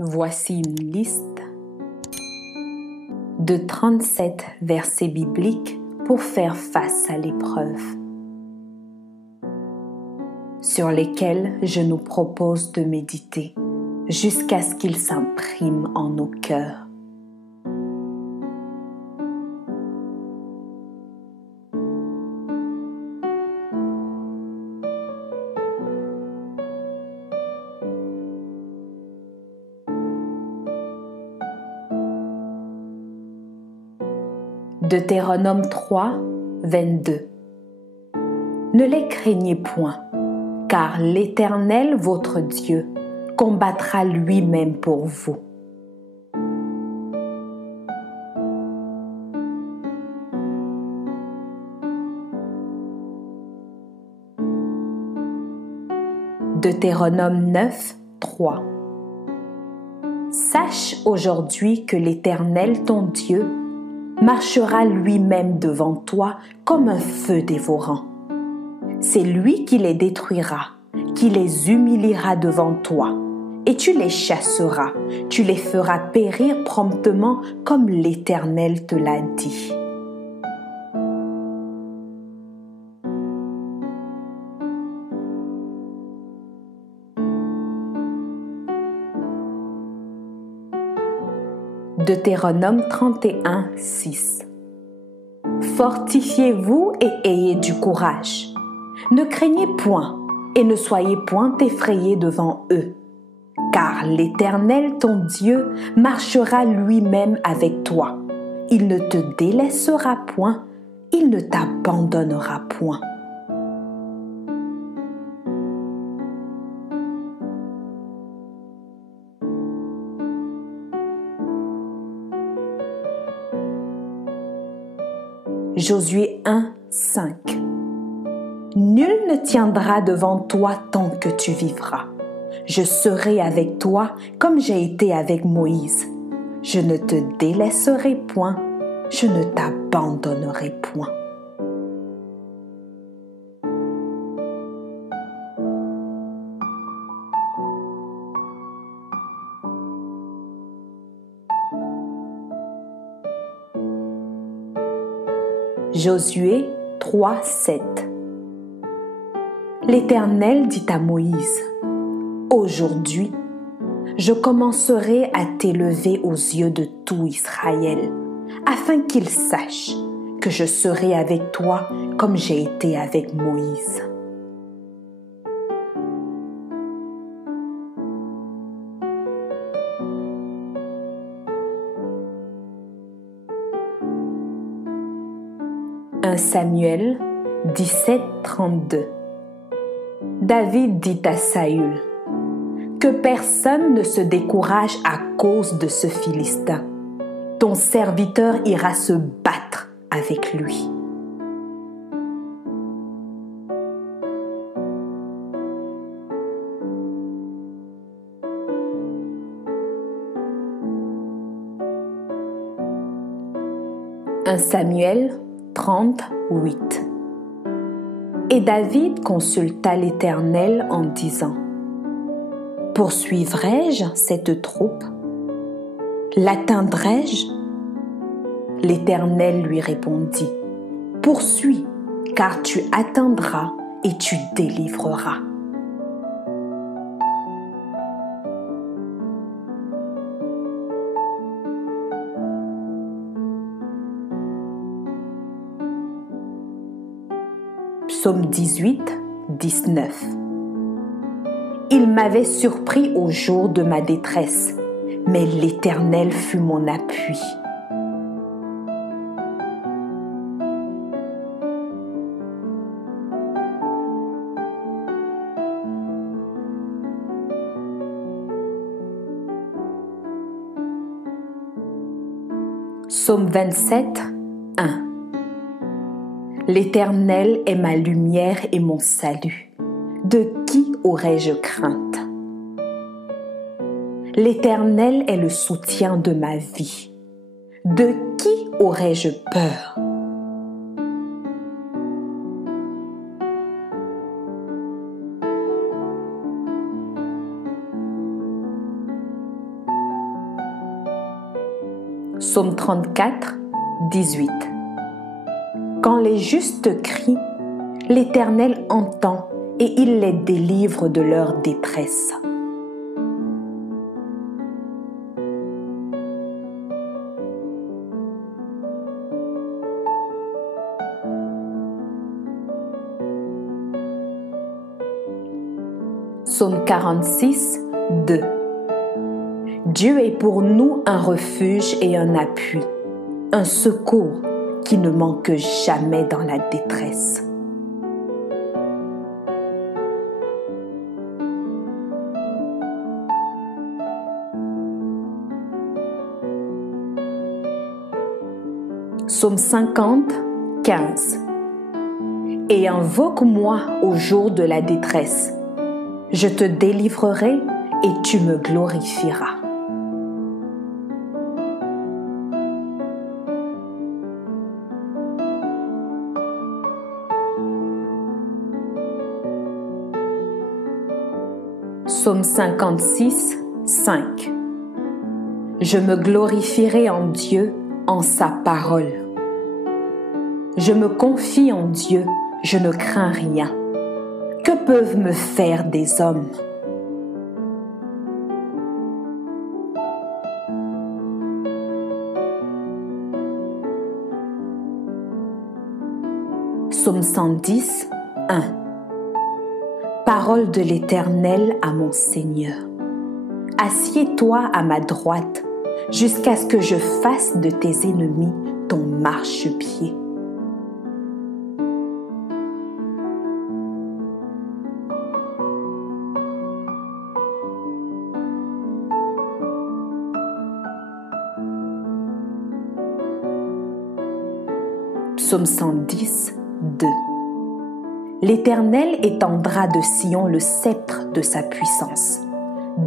Voici une liste de 37 versets bibliques pour faire face à l'épreuve, sur lesquels je nous propose de méditer jusqu'à ce qu'ils s'impriment en nos cœurs. Deutéronome 3, 22. Ne les craignez point, car l'Éternel, votre Dieu, combattra lui-même pour vous. Deutéronome 9, 3. Sache aujourd'hui que l'Éternel, ton Dieu, marchera lui-même devant toi comme un feu dévorant. C'est lui qui les détruira, qui les humiliera devant toi, et tu les chasseras, tu les feras périr promptement comme l'Éternel te l'a dit. Deutéronome 31, 6. Fortifiez-vous et ayez du courage. Ne craignez point et ne soyez point effrayés devant eux, car l'Éternel ton Dieu marchera lui-même avec toi. Il ne te délaissera point, il ne t'abandonnera point. Josué 1, 5. Nul ne tiendra devant toi tant que tu vivras. Je serai avec toi comme j'ai été avec Moïse. Je ne te délaisserai point, je ne t'abandonnerai point. Josué 3, 7. L'Éternel dit à Moïse: Aujourd'hui, je commencerai à t'élever aux yeux de tout Israël, afin qu'ils sachent que je serai avec toi comme j'ai été avec Moïse. « 1 Samuel 17, 32. David dit à Saül: Que personne ne se décourage à cause de ce Philistin. Ton serviteur ira se battre avec lui. « 1 Samuel 38. Et David consulta l'Éternel en disant: Poursuivrai-je cette troupe? L'atteindrai-je? L'Éternel lui répondit: Poursuis, car tu atteindras et tu délivreras. Psaume 18, 19. Il m'avait surpris au jour de ma détresse, mais l'Éternel fut mon appui. Psaume 27, 1. L'Éternel est ma lumière et mon salut. De qui aurais-je crainte? L'Éternel est le soutien de ma vie. De qui aurais-je peur? Psaume 34, 18. Quand les justes crient, l'Éternel entend et il les délivre de leur détresse. Psaume 46, 2. Dieu est pour nous un refuge et un appui, un secours qui ne manque jamais dans la détresse. Psaume 50, 15. Et invoque-moi au jour de la détresse. Je te délivrerai et tu me glorifieras. Psaume 56, 5. Je me glorifierai en Dieu, en sa parole. Je me confie en Dieu, je ne crains rien. Que peuvent me faire des hommes? Psaume 110, 1. Parole de l'Éternel à mon Seigneur. Assieds-toi à ma droite, jusqu'à ce que je fasse de tes ennemis ton marchepied. Psaume 110, 2. L'Éternel étendra de Sion le sceptre de sa puissance.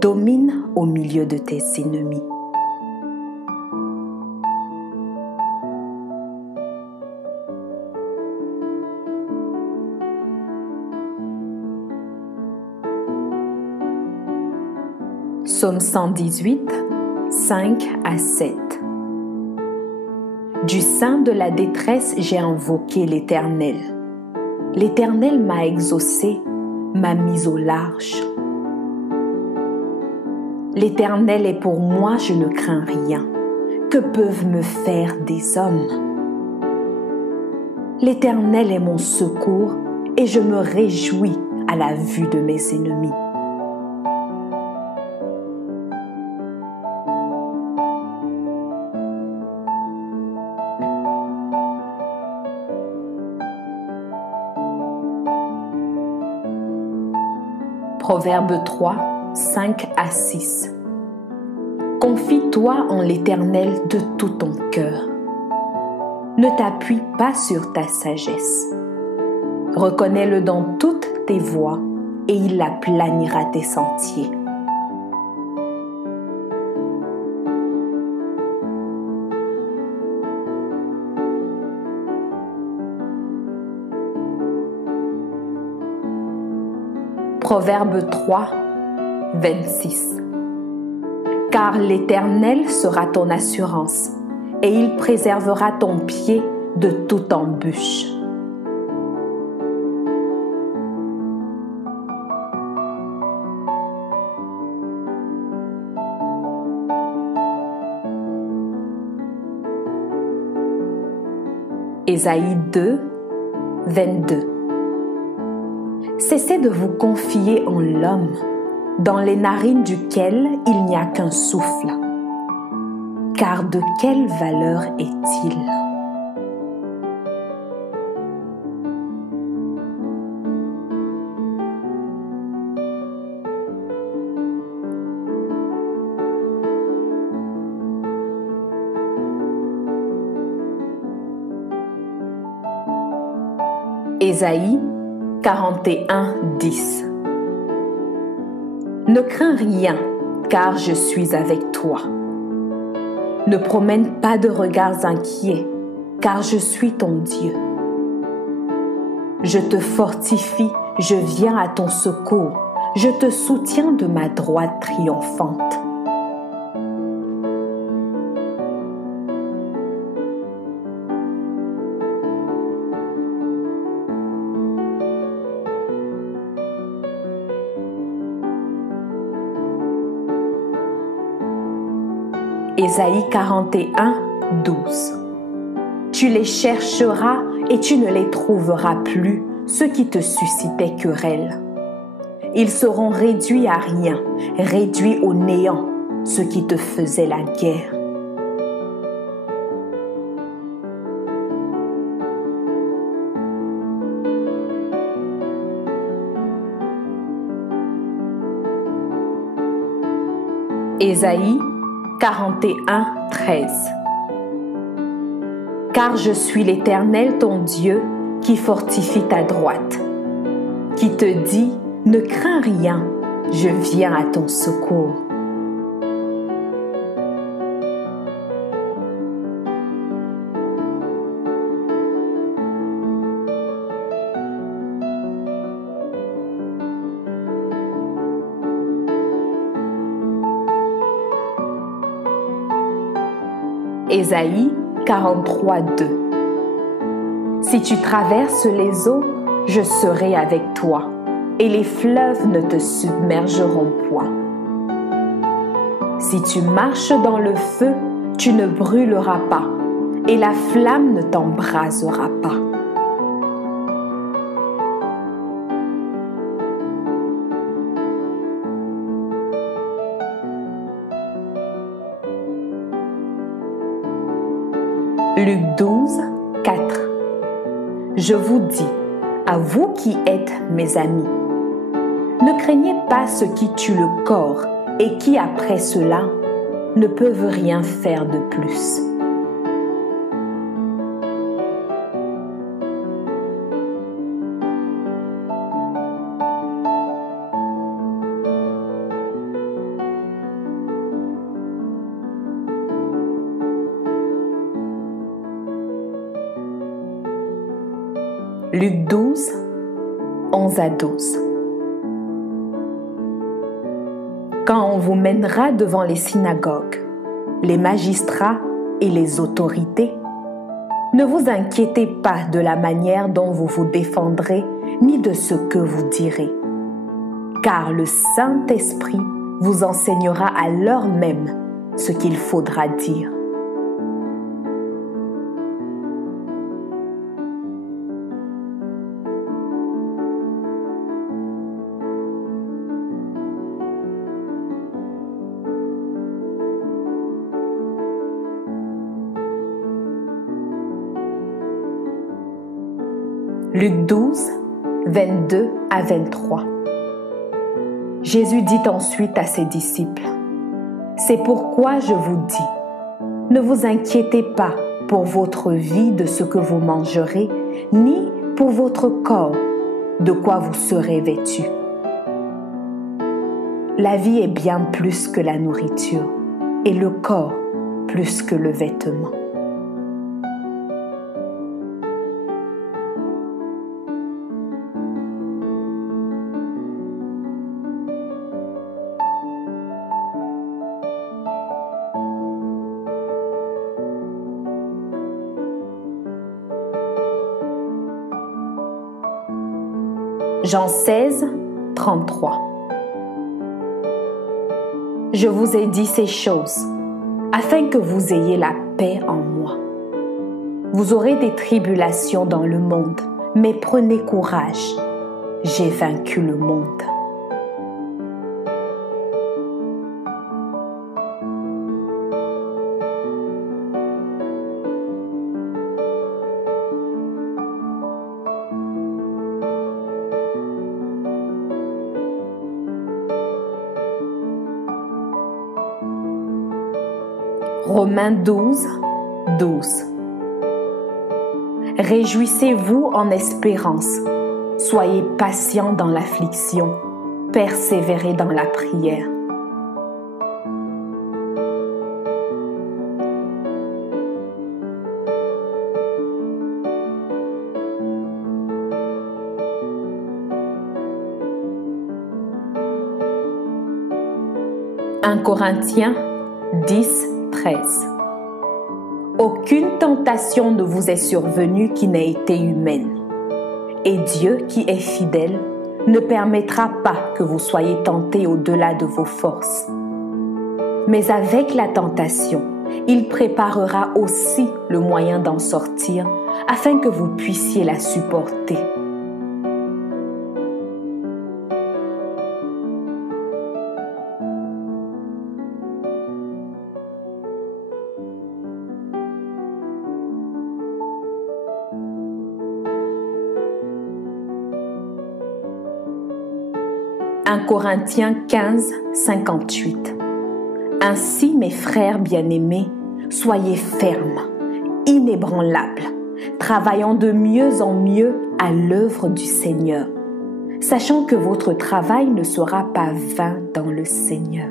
Domine au milieu de tes ennemis. Psaume 118, 5 à 7. Du sein de la détresse, j'ai invoqué l'Éternel. L'Éternel m'a exaucé, m'a mis au large. L'Éternel est pour moi, je ne crains rien. Que peuvent me faire des hommes? L'Éternel est mon secours et je me réjouis à la vue de mes ennemis. Proverbe 3, 5 à 6. Confie-toi en l'Éternel de tout ton cœur. Ne t'appuie pas sur ta sagesse. Reconnais-le dans toutes tes voies et il aplanira tes sentiers. Proverbe 3, 26. Car l'Éternel sera ton assurance, et il préservera ton pied de toute embûche. Ésaïe 2, 22. Cessez de vous confier en l'homme, dans les narines duquel il n'y a qu'un souffle. Car de quelle valeur est-il? Ésaïe 41, 10. Ne crains rien, car je suis avec toi. Ne promène pas de regards inquiets, car je suis ton Dieu. Je te fortifie, je viens à ton secours, je te soutiens de ma droite triomphante. Ésaïe 41, 12. Tu les chercheras et tu ne les trouveras plus, ceux qui te suscitaient querelle. Ils seront réduits à rien, réduits au néant, ceux qui te faisaient la guerre. Ésaïe 41, 13. Car je suis l'Éternel ton Dieu qui fortifie ta droite, qui te dit, ne crains rien, je viens à ton secours. Ésaïe 43, 2. Si tu traverses les eaux, je serai avec toi, et les fleuves ne te submergeront point. Si tu marches dans le feu, tu ne brûleras pas, et la flamme ne t'embrasera pas. Luc 12, 4. Je vous dis, à vous qui êtes mes amis, ne craignez pas ceux qui tuent le corps et qui, après cela, ne peuvent rien faire de plus. Luc 12, 11 à 12. Quand on vous mènera devant les synagogues, les magistrats et les autorités, ne vous inquiétez pas de la manière dont vous vous défendrez, ni de ce que vous direz, car le Saint-Esprit vous enseignera à l'heure même ce qu'il faudra dire. Luc 12, 22 à 23. Jésus dit ensuite à ses disciples, « C'est pourquoi je vous dis, ne vous inquiétez pas pour votre vie de ce que vous mangerez, ni pour votre corps, de quoi vous serez vêtus. La vie est bien plus que la nourriture, et le corps plus que le vêtement. » Jean 16, 33. Je vous ai dit ces choses, afin que vous ayez la paix en moi. Vous aurez des tribulations dans le monde, mais prenez courage, j'ai vaincu le monde. Romains 12, 12. Réjouissez-vous en espérance, soyez patients dans l'affliction, persévérez dans la prière. « 1 Corinthiens 10, 13. Aucune tentation ne vous est survenue qui n'ait été humaine. Et Dieu, qui est fidèle, ne permettra pas que vous soyez tentés au-delà de vos forces. Mais avec la tentation, il préparera aussi le moyen d'en sortir afin que vous puissiez la supporter. Un Corinthiens 15, 58. Ainsi, mes frères bien-aimés, soyez fermes, inébranlables, travaillant de mieux en mieux à l'œuvre du Seigneur, sachant que votre travail ne sera pas vain dans le Seigneur.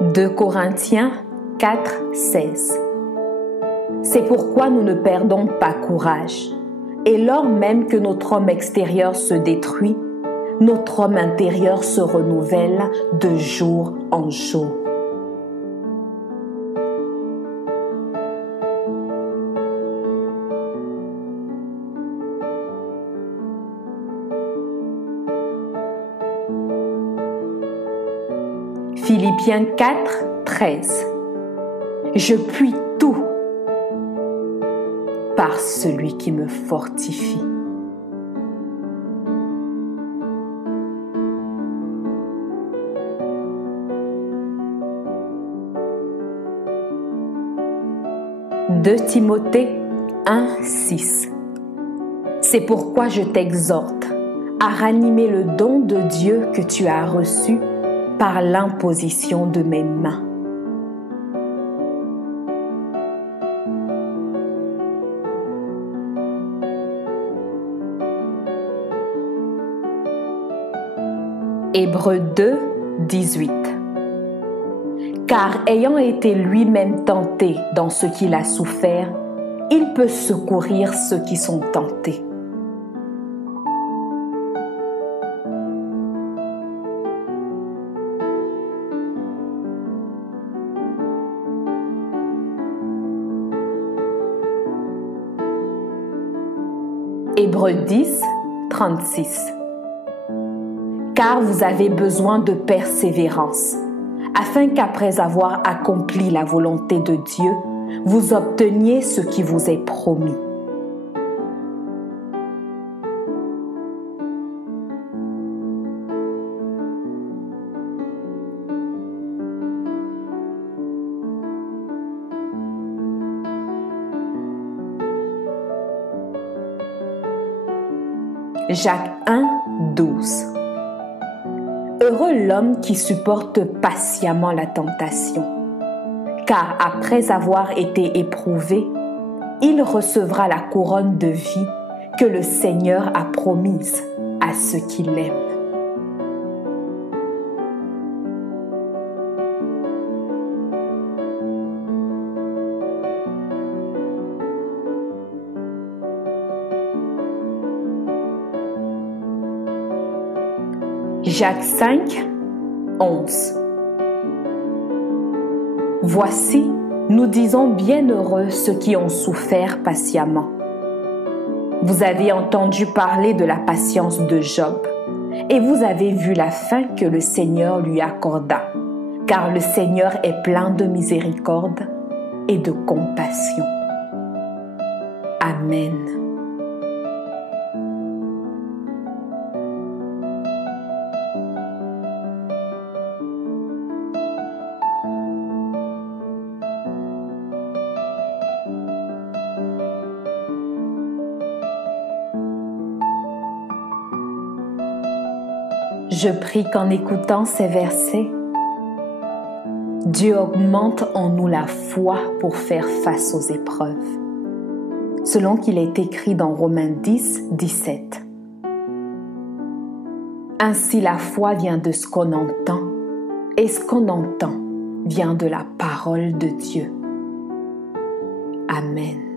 « 2 Corinthiens 4, 16. C'est pourquoi nous ne perdons pas courage. Et lors même que notre homme extérieur se détruit, notre homme intérieur se renouvelle de jour en jour. » Philippiens 4, 13. Je puis tout par celui qui me fortifie. « 2 Timothée 1, 6. C'est pourquoi je t'exhorte à ranimer le don de Dieu que tu as reçu par l'imposition de mes mains. Hébreux 2, 18. Car ayant été lui-même tenté dans ce qu'il a souffert, il peut secourir ceux qui sont tentés. Hébreux 10, 36. Car vous avez besoin de persévérance, afin qu'après avoir accompli la volonté de Dieu, vous obteniez ce qui vous est promis. Jacques 1, 12. Heureux l'homme qui supporte patiemment la tentation, car après avoir été éprouvé, il recevra la couronne de vie que le Seigneur a promise à ceux qui l'aiment. Jacques 5, 11. Voici, nous disons bienheureux ceux qui ont souffert patiemment. Vous avez entendu parler de la patience de Job, et vous avez vu la fin que le Seigneur lui accorda, car le Seigneur est plein de miséricorde et de compassion. Amen. Je prie qu'en écoutant ces versets, Dieu augmente en nous la foi pour faire face aux épreuves. Selon qu'il est écrit dans Romains 10, 17. Ainsi la foi vient de ce qu'on entend, et ce qu'on entend vient de la parole de Dieu. Amen.